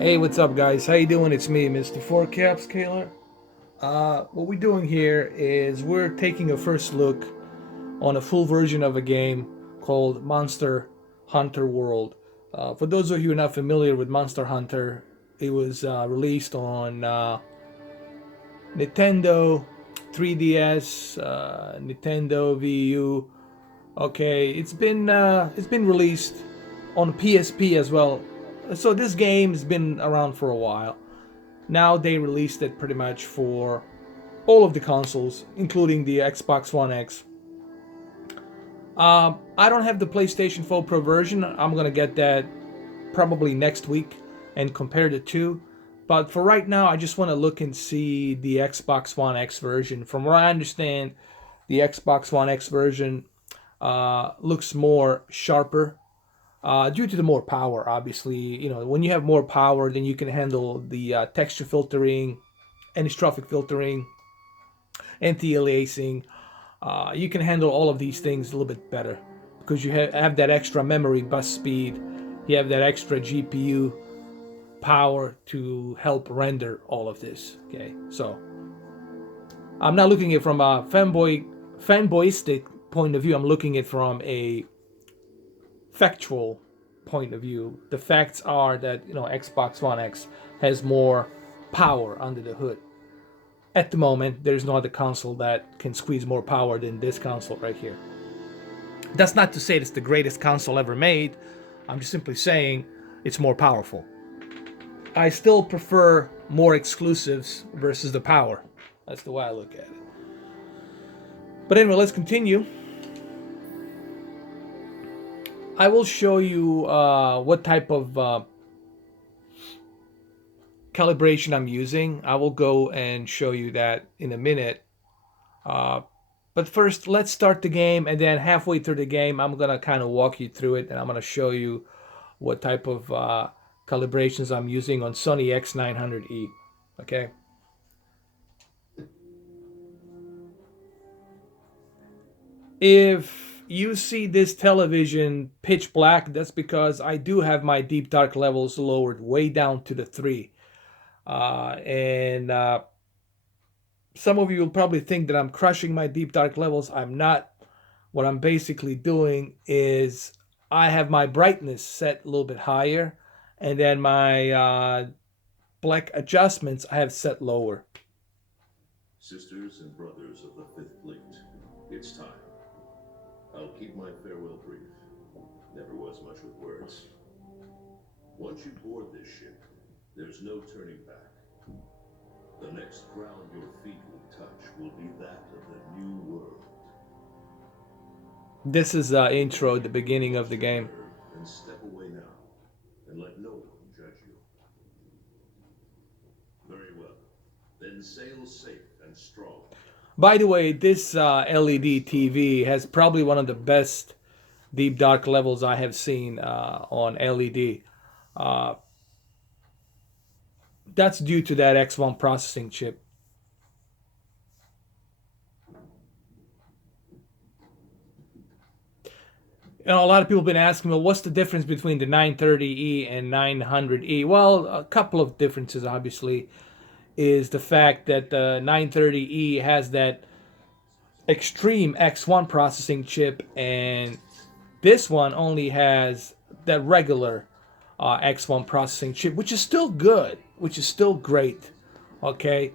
Hey, what's up, guys? How you doing? It's me, Mr. 4Cap Scaler. What we're doing here is we're taking a first look on a full version of a game called Monster Hunter World. For those of you who are not familiar with Monster Hunter, it was released on Nintendo 3DS, Nintendo Wii U. Okay, it's been released on PSP as well. So this game has been around for a while. Now they released it pretty much for all of the consoles, including the Xbox One X. I don't have the PlayStation 4 Pro version. I'm gonna get that probably next week and compare the two. But for right now, I just want to look and see the Xbox One X version. From what I understand, the Xbox One X version looks more sharper due to the more power. Obviously, when you have more power, then you can handle the texture filtering, anisotropic filtering, anti-aliasing. You can handle all of these things a little bit better because you have that extra memory bus speed. You have that extra GPU power to help render all of this. Okay, so I'm not looking at it from a fanboyistic point of view. I'm looking at it from a factual point of view. The facts are that Xbox One X has more power under the hood. At the moment, there's no other console that can squeeze more power than this console right here. That's not to say it's the greatest console ever made. I'm just simply saying it's more powerful. I still prefer more exclusives versus the power. That's the way I look at it. But anyway, let's continue. I will show you what type of calibration I'm using. I will go and show you that in a minute. But first, let's start the game, and then halfway through the game, I'm going to kind of walk you through it, and I'm going to show you what type of calibrations I'm using on SONY X900e. Okay? If you see this television pitch black, that's because I do have my deep dark levels lowered way down to the 3. And some of you will probably think that I'm crushing my deep dark levels. I'm not. What I'm basically doing is I have my brightness set a little bit higher, and then my black adjustments I have set lower. Sisters and brothers of the Fifth Fleet, it's time. I'll keep my farewell brief. Never was much with words. Once you board this ship, there's no turning back. The next ground your feet will touch will be that of the new world. This is the intro, the beginning of the game. And step away now, and let no one judge you. Very well. Then sail safe and strong. By the way, this LED TV has probably one of the best deep dark levels I have seen on LED. That's due to that X1 processing chip. A lot of people have been asking, well, what's the difference between the 930e and 900e? Well, a couple of differences, obviously, is the fact that the 930e has that extreme X1 processing chip, and this one only has that regular X1 processing chip, which is still good, which is still great. Okay.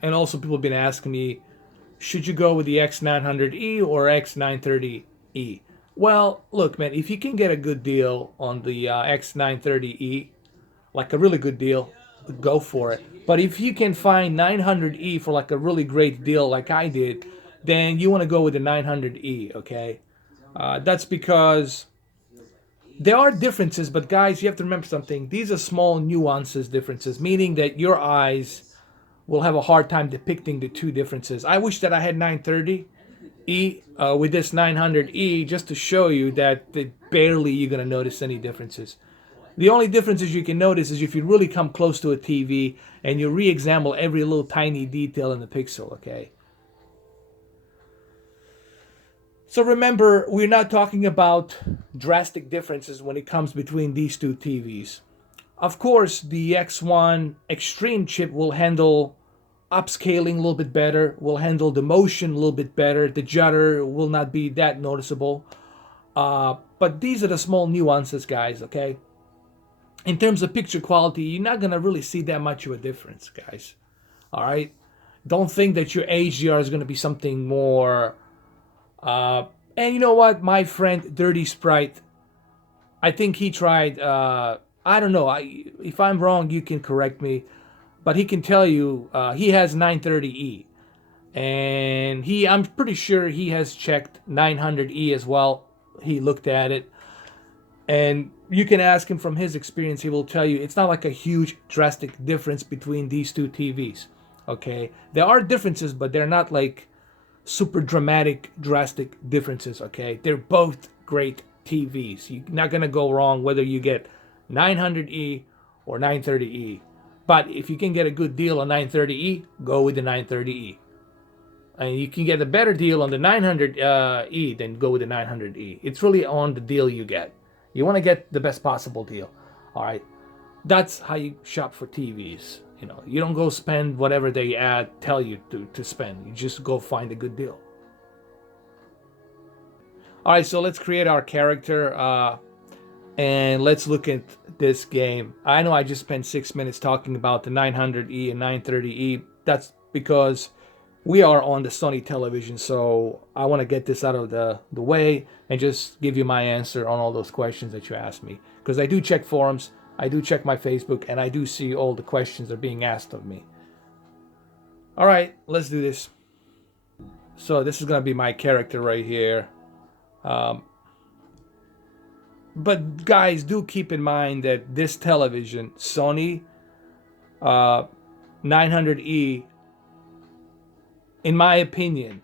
And also, people have been asking me, should you go with the X900e or X930e? Well, look, man, if you can get a good deal on the X930e, like a really good deal, go for it. But if you can find 900e for like a really great deal like I did, then you want to go with the 900e, okay? That's because there are differences, but guys, you have to remember something. These are small nuances differences, meaning that your eyes will have a hard time depicting the two differences. I wish that I had 930e with this 900e just to show you that barely you're going to notice any differences. The only differences you can notice is if you really come close to a TV and you re-examine every little tiny detail in the pixel, okay? So remember, we're not talking about drastic differences when it comes between these two TVs. Of course, the X1 Extreme chip will handle upscaling a little bit better, will handle the motion a little bit better, the judder will not be that noticeable. But these are the small nuances, guys, okay? In terms of picture quality, you're not going to really see that much of a difference, guys. All right? Don't think that your HDR is going to be something more. And you know what? My friend Dirty Sprite, I think he tried. I don't know. If I'm wrong, you can correct me. But he can tell you he has 930e. And I'm pretty sure he has checked 900e as well. He looked at it. And you can ask him from his experience. He will tell you it's not like a huge drastic difference between these two TVs. Okay? There are differences, but they're not like super dramatic, drastic differences. Okay? They're both great TVs. You're not going to go wrong whether you get 900e or 930e. But if you can get a good deal on 930e, go with the 930e. And you can get a better deal on the 900e, then go with the 900e. It's really on the deal you get. You want to get the best possible deal. All right. That's how you shop for TVs. You know, you don't go spend whatever they tell you to spend. You just go find a good deal. All right, so let's create our character and let's look at this game. I know I just spent 6 minutes talking about the 900e and 930e. That's because we are on the Sony television, so I want to get this out of the way and just give you my answer on all those questions that you asked me. Because I do check forums, I do check my Facebook, and I do see all the questions that are being asked of me. All right, let's do this. So this is going to be my character right here. But guys, do keep in mind that this television, Sony 900e, in my opinion,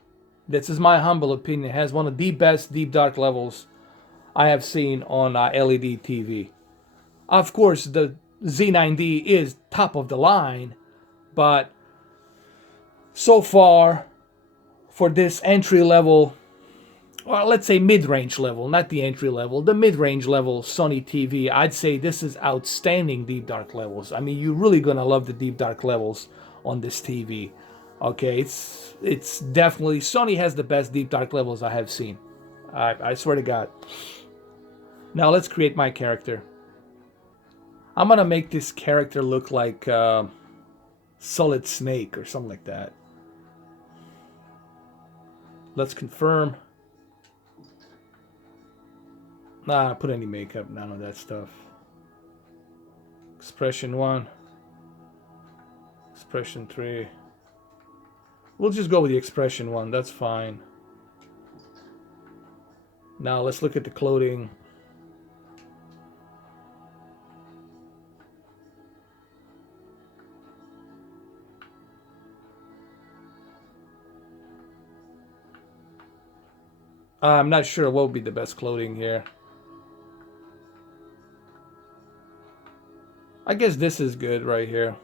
this is my humble opinion, has one of the best deep dark levels I have seen on LED TV. Of course, the Z9D is top of the line, but so far, for this entry level, or let's say mid-range level, not the entry level, the mid-range level Sony TV, I'd say this is outstanding deep dark levels. I mean, you're really gonna love the deep dark levels on this TV. Okay, it's definitely, Sony has the best deep dark levels I have seen. I swear to God. Now let's create my character. I'm gonna make this character look like Solid Snake or something like that. Let's confirm. Nah, put any makeup, none of that stuff. Expression 1. Expression 3. We'll just go with the expression 1, that's fine. Now let's look at the clothing. I'm not sure what would be the best clothing here. I guess this is good right here.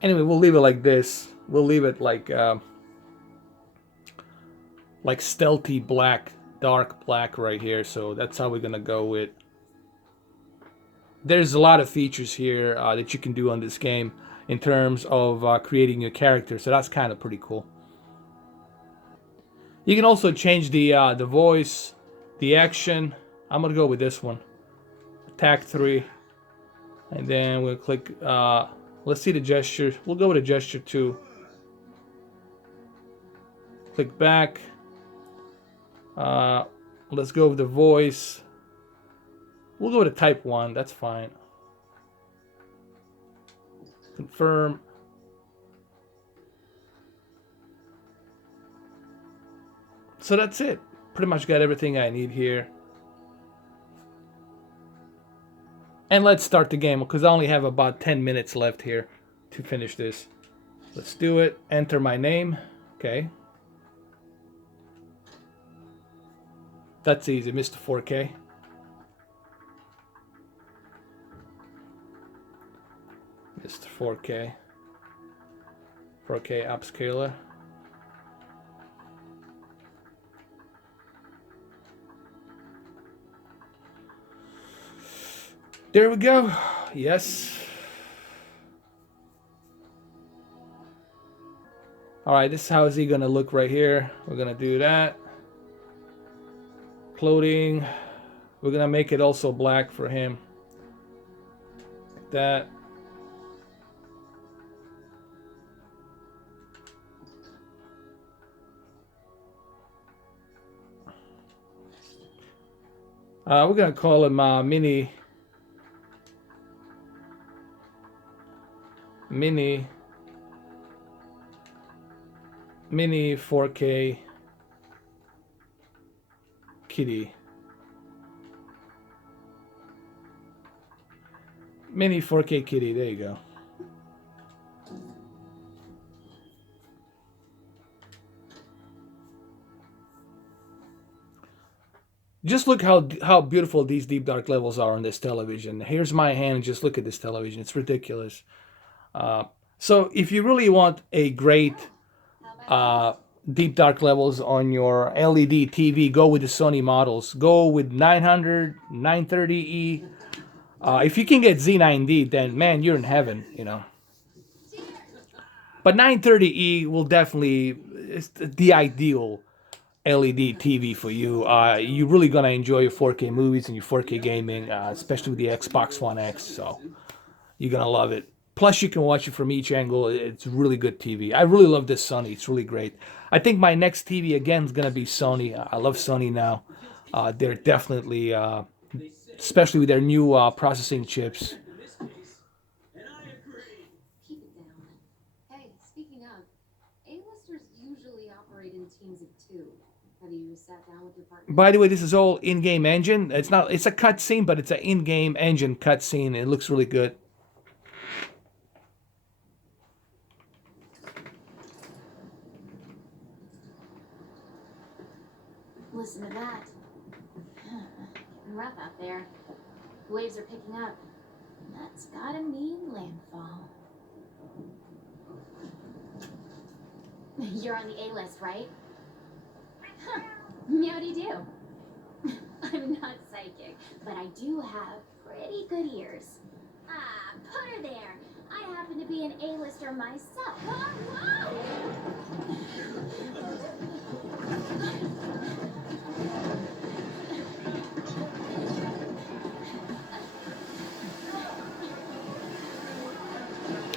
Anyway, we'll leave it like this. We'll leave it like stealthy black, dark black right here. So that's how we're gonna go with. There's a lot of features here that you can do on this game in terms of creating your character. So that's kind of pretty cool. You can also change the voice, the action. I'm gonna go with this one. Attack 3, and then we'll click. Let's see the gesture. We'll go with a gesture 2. Click back. Let's go with the voice. We'll go with a type 1. That's fine. Confirm. So that's it. Pretty much got everything I need here. And let's start the game because I only have about 10 minutes left here to finish this. Let's do it. Enter my name. Okay. That's easy, Mr. 4K. Mr. 4K. 4K upscaler. There we go. Yes. All right, this is how is he gonna look right here. We're gonna do that. Clothing. We're gonna make it also black for him. Like that. We're gonna call him mini 4K kitty. Mini 4K kitty, there you go. Just look how beautiful these deep dark levels are on this television. Here's my hand, just look at this television. It's ridiculous. So if you really want a great deep dark levels on your LED TV, go with the Sony models. Go with 900, 930e. If you can get Z9D, then man, you're in heaven, you know. But 930e will definitely, it's the ideal LED TV for you. You're really gonna enjoy your 4K movies and your 4K gaming, especially with the Xbox One X. So you're gonna love it. Plus, you can watch it from each angle. It's really good TV. I really love this Sony. It's really great. I think my next TV again is gonna be Sony. I love Sony now. They're definitely, especially with their new processing chips. Keep it down. Hey, speaking of, A-listers usually operate in teams of 2. Have you sat down with your partner? By the way, this is all in-game engine. It's not. It's a cutscene, but it's an in-game engine cutscene. It looks really good. Listen to that. Getting rough out there. The waves are picking up. That's gotta mean landfall. You're on the A-list, right? Huh. Meowdy do. I'm not psychic, but I do have pretty good ears. Ah, put her there. I happen to be an A-lister myself. Whoa,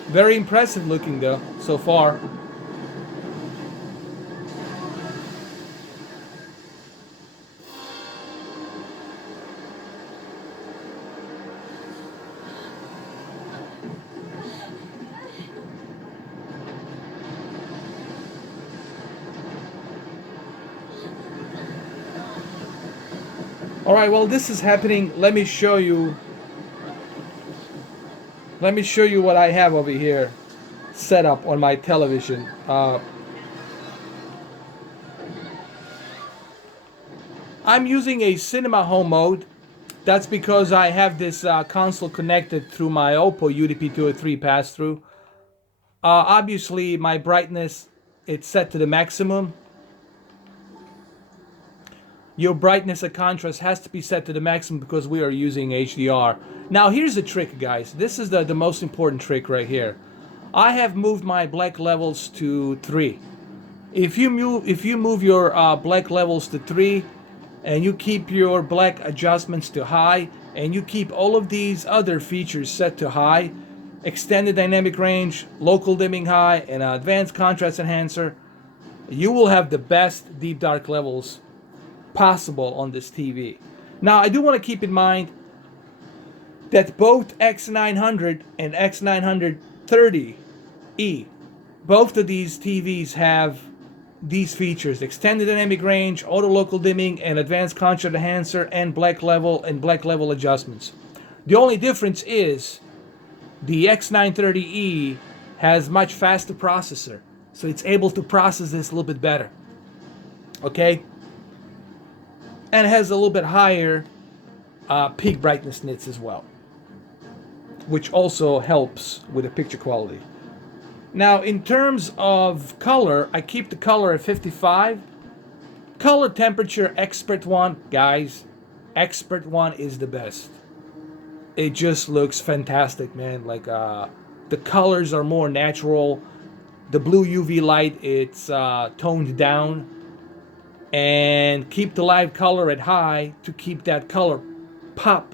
Very impressive looking though, so far. All right, well, this is happening. Let me show you what I have over here set up on my television. I'm using a cinema home mode. That's because I have this console connected through my Oppo UDP203 pass-through. Obviously, my brightness, it's set to the maximum. Your brightness and contrast has to be set to the maximum because we are using HDR. Now here's the trick, guys. This is the most important trick right here. I have moved my black levels to 3. If you move your black levels to 3 and you keep your black adjustments to high and you keep all of these other features set to high, extended dynamic range, local dimming high, and advanced contrast enhancer, you will have the best deep dark levels possible on this TV. Now I do want to keep in mind that both X900 and X930e, both of these TVs have these features: extended dynamic range, auto local dimming, and advanced contrast enhancer, and black level adjustments. The only difference is the X930e has much faster processor, so it's able to process this a little bit better. Okay? And it has a little bit higher peak brightness nits as well, which also helps with the picture quality. Now, in terms of color, I keep the color at 55. Color temperature, Expert One, guys, Expert One is the best. It just looks fantastic, man. Like the colors are more natural. The blue UV light, it's toned down. And keep the live color at high to keep that color pop.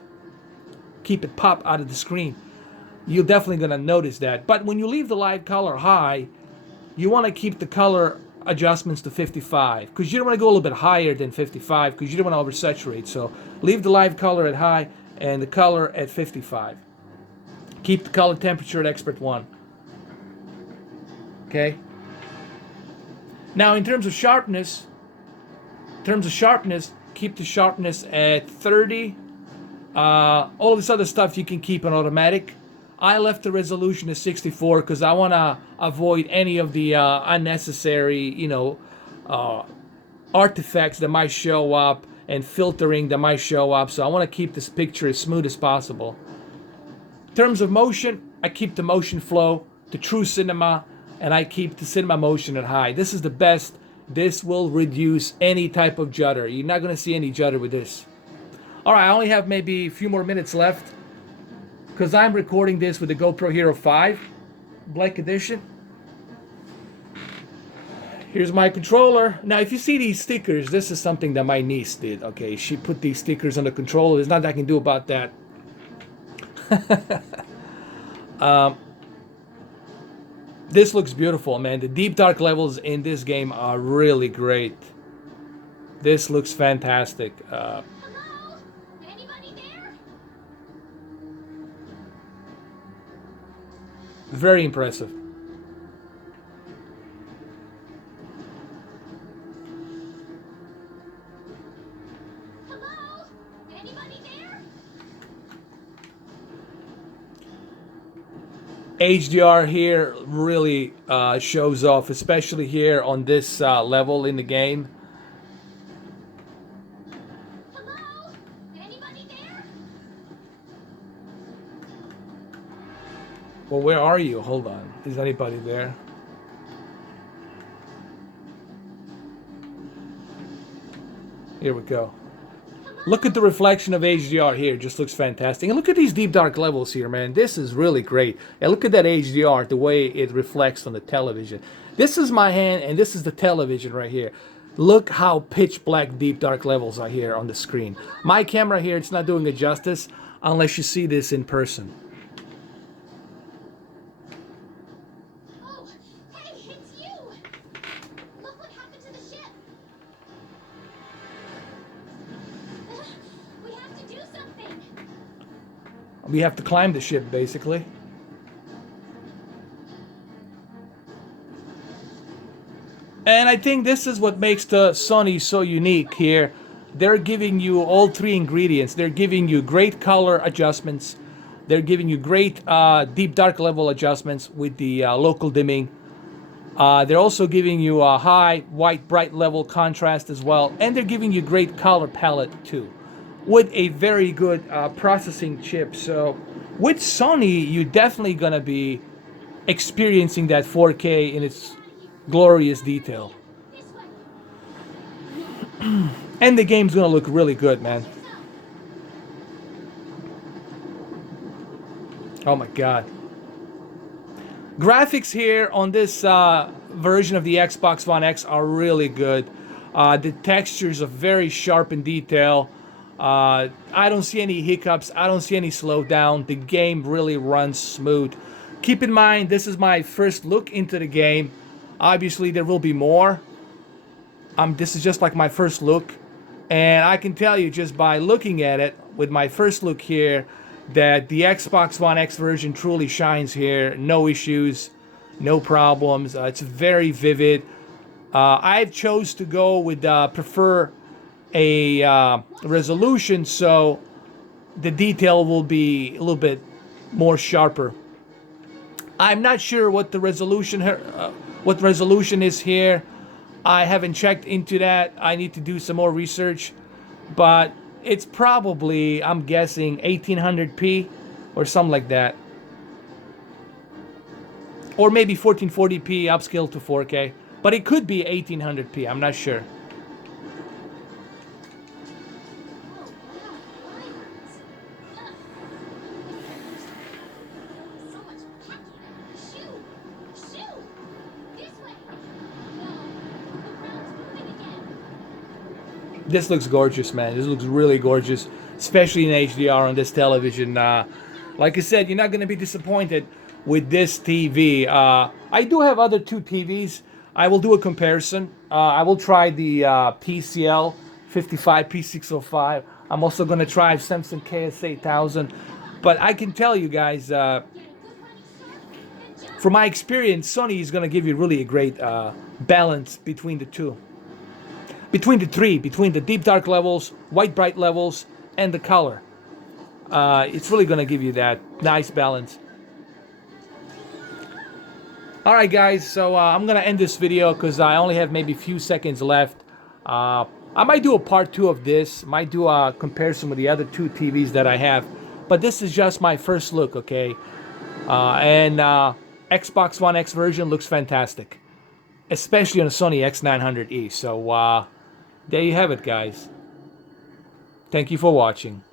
Keep it pop out of the screen. You're definitely gonna notice that. But when you leave the live color high, you want to keep the color adjustments to 55 because you don't want to go a little bit higher than 55 because you don't want to oversaturate. So leave the live color at high and the color at 55. Keep the color temperature at Expert One. Okay. Now in terms of sharpness, keep the sharpness at 30. All this other stuff you can keep on automatic. I left the resolution at 64 because I want to avoid any of the unnecessary, artifacts that might show up and filtering that might show up. So I want to keep this picture as smooth as possible. In terms of motion, I keep the motion flow to true cinema, and I keep the cinema motion at high. This is the best. This will reduce any type of judder. You're not going to see any judder with this. All right, I only have maybe a few more minutes left because I'm recording this with the GoPro Hero 5 Black Edition. Here's my controller. Now, if you see these stickers, this is something that my niece did. Okay, she put these stickers on the controller. There's nothing I can do about that. This looks beautiful, man. The deep dark levels in this game are really great. This looks fantastic. Hello? Anybody there? Very impressive. Hello? Anybody there? HDR here really shows off, especially here on this level in the game. Hello? Anybody there? Well, where are you? Hold on. Is anybody there? Here we go. Look at the reflection of HDR here. It just looks fantastic. And look at these deep dark levels here, man. This is really great. And look at that HDR, the way it reflects on the television. This is my hand, and this is the television right here. Look how pitch black deep dark levels are here on the screen. My camera here, it's not doing it justice unless you see this in person. Oh, hey, it's you! Look what happened to the ship! We have to do something! We have to climb the ship, basically. And I think this is what makes the Sony so unique here. They're giving you all three ingredients. They're giving you great color adjustments. They're giving you great deep dark level adjustments with the local dimming. They're also giving you a high white bright level contrast as well. And they're giving you great color palette too, with a very good processing chip. So with Sony, you're definitely gonna be experiencing that 4K in its glorious detail. This way! And the game's gonna look really good, man. Oh my god. Graphics here on this version of the Xbox One X are really good. The textures are very sharp in detail. I don't see any hiccups. I don't see any slowdown. The game really runs smooth. Keep in mind, this is my first look into the game. Obviously, there will be more. This is just like my first look. And I can tell you just by looking at it, with my first look here, that the Xbox One X version truly shines here. No issues, no problems. It's very vivid. I've chose to go with prefer a resolution, so the detail will be a little bit more sharper. I'm not sure what the resolution is here. I haven't checked into that. I need to do some more research, but it's probably, I'm guessing, 1800p or something like that. or maybe 1440p upscale to 4K, but it could be 1800p. I'm not sure. This looks gorgeous, man. This looks really gorgeous, especially in HDR on this television. Like I said, you're not going to be disappointed with this TV. I do have other two TVs. I will do a comparison. I will try the PCL 55 P605. I'm also going to try Samsung KS8000. But I can tell you guys, from my experience, Sony is going to give you really a great balance between the two. Between the three, between the deep dark levels, white bright levels, and the color. It's really going to give you that nice balance. Alright guys, so I'm going to end this video because I only have maybe a few seconds left. I might do a part 2 of this, might do a comparison with the other two TVs that I have. But this is just my first look, okay? Xbox One X version looks fantastic. Especially on the Sony X900e. So, there you have it, guys. Thank you for watching.